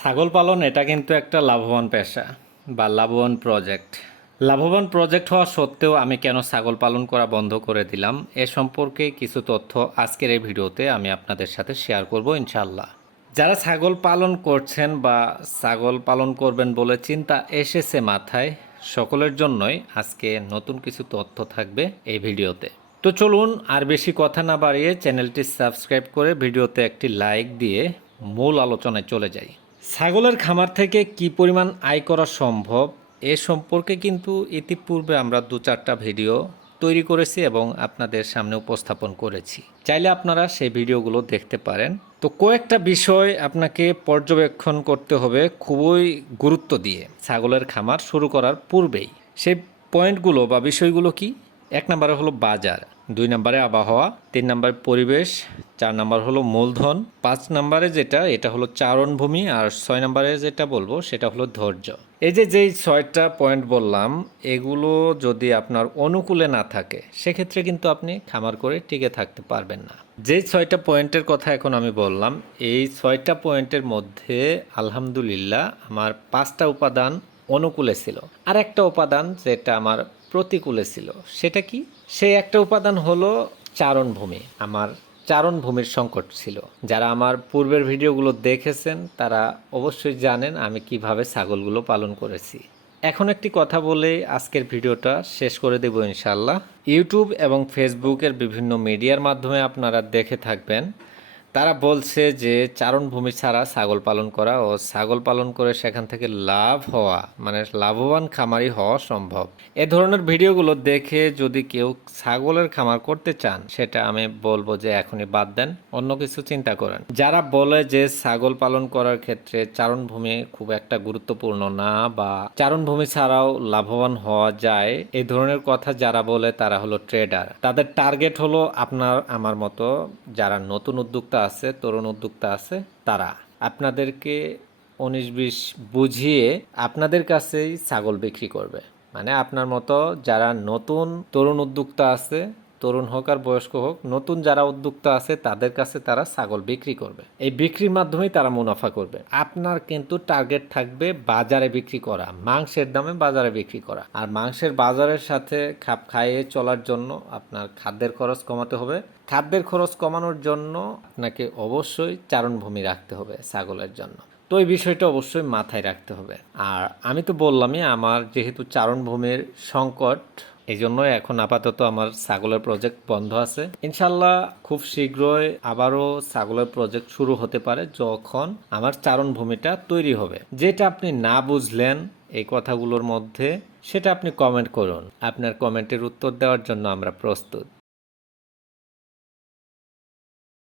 ছাগল পালন, এটা কিন্তু একটা লাভবান পেশা বা লাভবান প্রজেক্ট লাভবান প্রজেক্ট হওয়া সত্ত্বেও আমি কেন ছাগল পালন করা বন্ধ করে দিলাম, এ সম্পর্কে কিছু তথ্য আজকের এই ভিডিওতে আমি আপনাদের সাথে শেয়ার করব ইনশাল্লাহ যারা ছাগল পালন করছেন বা ছাগল পালন করবেন বলে চিন্তা এসেছে মাথায়, সকলের জন্যই আজকে নতুন কিছু তথ্য থাকবে এই ভিডিওতে। তো চলুন আর বেশি কথা না বাড়িয়ে চ্যানেলটি সাবস্ক্রাইব করে ভিডিওতে একটি লাইক দিয়ে মূল আলোচনায় চলে যাই। ছাগলের খামার থেকে কি পরিমাণ আয় করা সম্ভব? এ সম্পর্কে কিন্তু ইতিপূর্বে আমরা দু চারটা ভিডিও তৈরি করেছি এবং আপনাদের সামনে উপস্থাপন করেছি। চাইলে আপনারা সেই ভিডিওগুলো দেখতে পারেন। তো কয়েকটা বিষয় আপনাকে পর্যবেক্ষণ করতে হবে খুবই গুরুত্ব দিয়ে ছাগলের খামার শুরু করার পূর্বেই। সেই পয়েন্টগুলো বা বিষয়গুলো কি? এক নম্বরে হলো বাজার, দুই নম্বরে আবহাওয়া, তিন নম্বর পরিবেশ চার নাম্বার হলো মূলধন, পাঁচ নাম্বারে যেটা, এটা হলো চারণভূমি আর ছয় নাম্বারে যেটা বলব, সেটা হলো ধৈর্য। এই যে যেই ছয়টা পয়েন্ট বললাম, এগুলো যদি আপনার অনুকূলে না থাকে, সেক্ষেত্রে কিন্তু আপনি খামার করে টিকে থাকতে পারবেন না। যেই ছয়টা পয়েন্টের কথা এখন আমি বললাম, এই ছয়টা পয়েন্টের মধ্যে আলহামদুলিল্লাহ আমার পাঁচটা উপাদান অনুকূলে ছিল। আর একটা উপাদান যেটা আমার প্রতিকূলে ছিল, সেটা কি? সেই একটা উপাদান হলো চারণভূমি। আমার চারণভূমির সংকট ছিল। যারা আমার পূর্বের ভিডিওগুলো দেখেছেন, তারা অবশ্যই জানেন আমি কীভাবে ছাগলগুলো পালন করেছি। এখন একটি কথা বলে আজকের ভিডিওটা শেষ করে দেব ইনশাল্লাহ ইউটিউব এবং ফেসবুকের বিভিন্ন মিডিয়ার মাধ্যমে আপনারা দেখে থাকবেন। তারা বলছে যে চারণভূমি ছাড়া ছাগল পালন করা ও ছাগল পালন করে সেখান থেকে লাভ হওয়া মানে লাভবান খামারি হওয়া সম্ভব। এ ধরনের ভিডিওগুলো দেখে যদি কেউ ছাগলের খামার করতে চান, সেটা আমি বলব যে এখনই বাদ দেন, অন্য কিছু চিন্তা করেন। যারা বলে যে ছাগল পালন করার ক্ষেত্রে চারণভূমি খুব একটা গুরুত্বপূর্ণ না বা চারণভূমি ছাড়াও লাভবান হওয়া যায় এই ধরনের কথা যারা বলে তারা হলো ট্রেডার। তাদের টার্গেট হলো আপনার, আমার মতো যারা নতুন উদ্যোক্তা আছে, তরুণ উদ্যোক্তা আছে, তারা। আপনাদেরকে উনিশ বিশ বুঝিয়ে আপনাদের কাছেই ছাগল বিক্রি করবে। মানে আপনার মতো যারা নতুন তরুণ উদ্যোক্তা আছে তরুণ হোক আর বয়স্ক হোক, নতুন যারা উদ্যোক্তা আছে, তাদের কাছে তারা ছাগল বিক্রি করবে। এই বিক্রির মাধ্যমেই তারা মুনাফা করবে। আপনার কিন্তু টার্গেট থাকবে বাজারে বিক্রি করা, মাংসের দামে বাজারে বিক্রি করা। আর মাংসের বাজারের সাথে খাপ খাইয়ে চলার জন্য আপনার খাদ্যের খরচ কমাতে হবে। খাদ্যের খরচ কমানোর জন্য আপনাকে অবশ্যই চারণভূমি রাখতে হবে ছাগলের জন্য। তো এই বিষয়টা অবশ্যই মাথায় রাখতে হবে। আর আমি তো বললামই, আমার যেহেতু চারণভূমির সংকট এই জন্য এখন আপাতত আমার ছাগলের প্রজেক্ট বন্ধ আছে। ইনশাল্লাহ খুব শীঘ্রই আবারও ছাগলের প্রজেক্ট শুরু হতে পারে যখন আমার চারণ ভূমিটা তৈরি হবে। যেটা আপনি না বুঝলেন এই কথাগুলোর মধ্যে, সেটা আপনি কমেন্ট করুন। আপনার কমেন্টের উত্তর দেওয়ার জন্য আমরা প্রস্তুত।